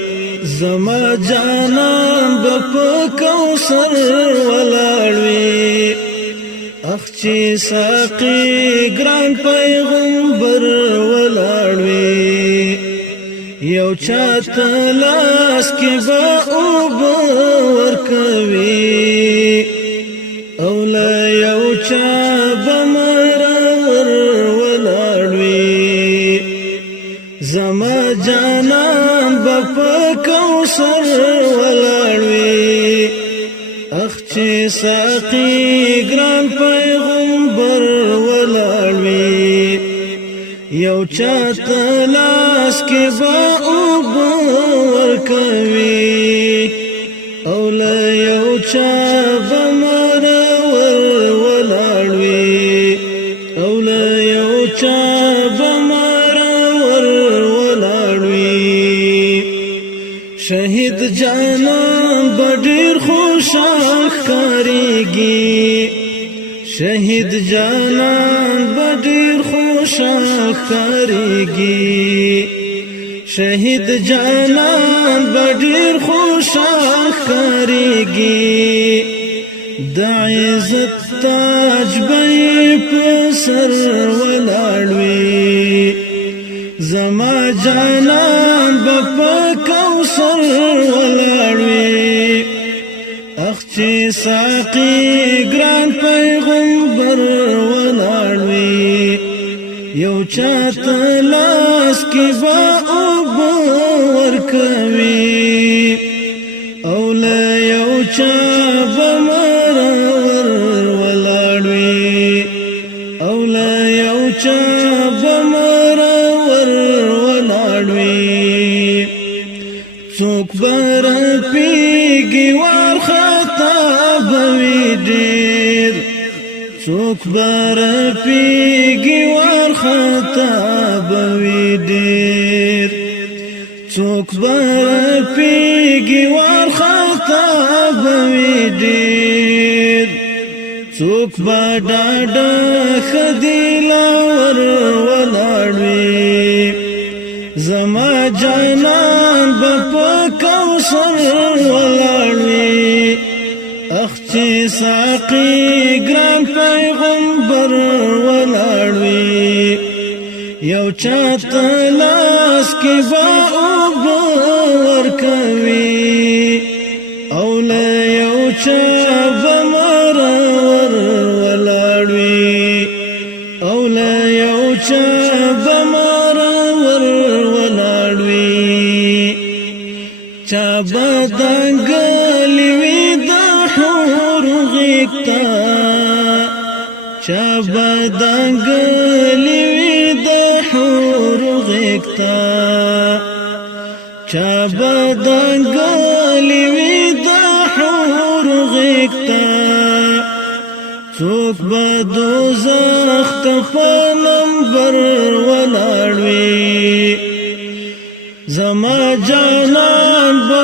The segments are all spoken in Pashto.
زما جانان په کوثر ولاړوي اخ چې ساقي ګران پیغمبر ولاړوي یو چاته لاس کې به اوبه ورکوي او لا یو چا به مرور ولاړوي زما جانان په کوثر ولاړوي اخ چې ساقي ګران پیغمبر ولاړوي یو چاته لاس کې به اوبه ورکوي او له یو چا به مرور ولاړوي او له یو چا به مرور ولاړوي شهید جانان بډیر خوشاله ښکاریږي شهید جانان بډیر خوشاله ښکاریږي شهید جانان بډیر خوشاله ښکاریږي د عزت تاج به په سر ولاړوي زما جانان په کوثر ولاړوي اخ چې ساقي ګران پیغمبر ولاړوي یو چاته لاس کې به اوبه ورکوي او له یو چا به مرور ولاړوي او له یو چا به مرور ولاړوي څوک به رپېږي وارخطا به وي ډېر څوک به رپېږي وارخطا به وي ډېر څوک به رپېږي وارخطا به وي ډېر څوک به ډاډه ښه دلاور ولاړوي زما جانان په کوثر ولاړوي اخ چې ساقي ګران پیغمبر ولاړوي یو چاته لاس کې به اوبه ورکوي او له یو چا به مرور ولاړوي او له یو چا به مرور ولاړوي چا به دنګلې وي د حور غېږته چا به دنګلې وي د حور غېږته چا به دنګلې وي د حور غېږته څوک به دوزخ ته په نمبر ولاړوي زما جانان په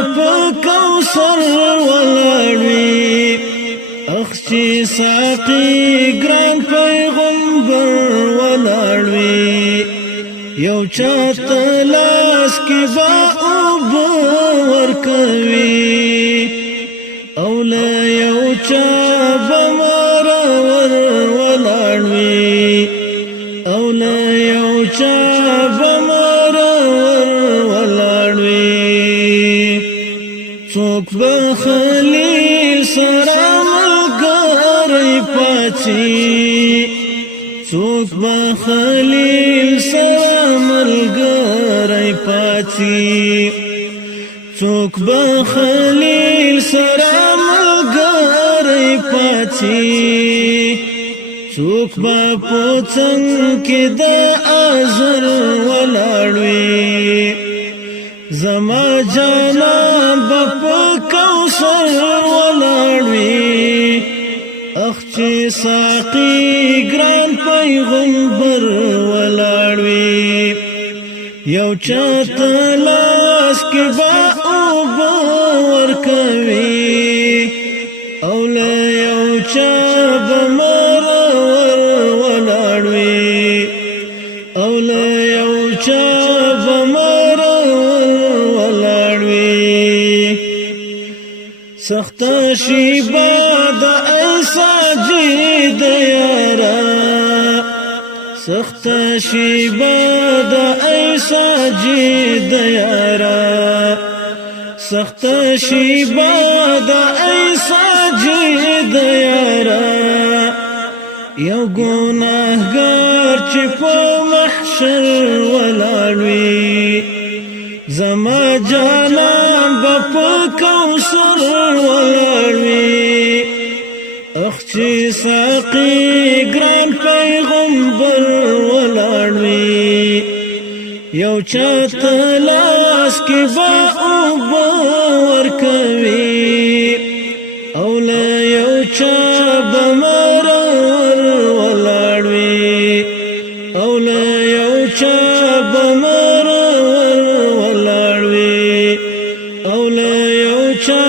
کوثر ولاړوي اخ چې ساقي ګران پیغمبر ولاړوي یو چاته لاس کې به اوبه ورکوي او له یو چا به مرور ولاړوي او له یو چا به مرور ولاړوي څوک به خلیل سره ملګری پاڅي څوک به خلیل سره ملګری پاڅي څوک به خلیل سره ملګری پاڅي څوک به په څنګ کې د ازر ولاړوي زما جانان په کوثر ولاړوي اخ چې ساقي ګران پیغمبر ولاړوي یو چاته لاس کې به اوبه ورکوي او له یو چا به مرور ولاړوي او له یو چا به مرور ولاړوي سخت شیبا د ایسا جید یارا سخت شیبا د ایسا جید یارا سخت شیبا د ایسا جید یارا یو گناهګار چې په محشر ولاړ وي زما جانان به په کوثر ولاړ وي اخ چې ساقي ګران پیغمبر ولاړ وي یو چاته لاس کې به اوبه ورکوي او له یو چا به مرور ولاړ وي او له یو چا به مرور ولاړ وي او له یو چا